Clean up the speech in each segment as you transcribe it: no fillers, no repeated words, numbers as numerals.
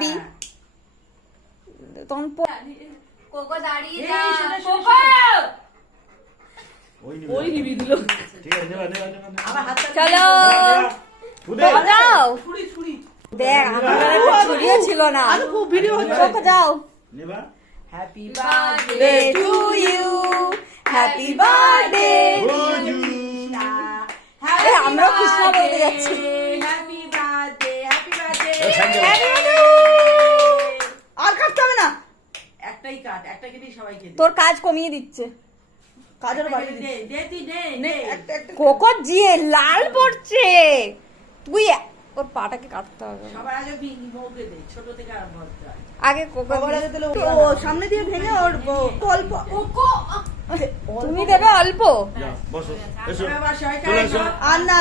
খাবি তখন কোকো দাঁড়িয়ে এই, যা শোনো, শোনো, কোকো ওই নিবি দিল ঠিক আছে নেবা আবার হাতটা চলো খুদে যাও ছুরি ছুরি দেখ আমার একটা ছুরিও ছিল না আর খুব ভিডিও হচ্ছে কোকো যাও নেবা happy birthday to you happy birthday আমরাও কৃষ্ণা বলতে যাচ্ছি হ্যাপি বার্থডে হ্যাপি বার্থডে আর কাটতে হবে না, একটাই কাট একটা কেটেই সবাইকে দে তোর কাজ কমিয়ে দিচ্ছে কাজের বাড়ি দে দে তুই দে নে, দে একটা একটা কোকো জিয়ে লাল পড়ছে তুই ওর পাটাকে কাটতে হবে সবার আগে মৌকে দে ছোট থেকে আরম্ভ করতে হয় আগে কোকো বাবার আগে দিলে ও সামনে দিয়ে ভেঙে ওর অল্প কোকো তুমি দেবে অল্প যাও বসো এসো আবার সবাই চলে এসো। আর না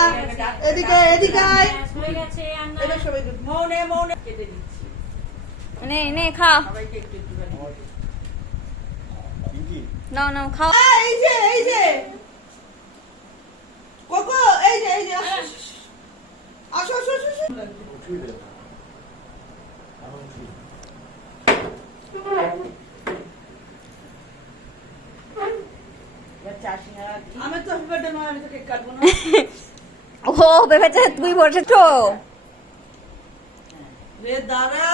এদিকে এদিকে আয় হয়ে গেছে রান্না এবার সবাই মৌনে মৌনে কেটে দিচ্ছি নে নে খা সবাইকে একটু একটু করে পিঙ্কি নাও নাও খাও এই যে কোকো এই যে আসো আসো আসো আসো। উঠিয়ে দে এখন উঠিয়ে এবার চাষিরা আমি তো হ্যাপি বার্থডে নয়, আমি তো কেক কাটবো না ও ভেবেছে তুই বসেছো রে দাঁড়া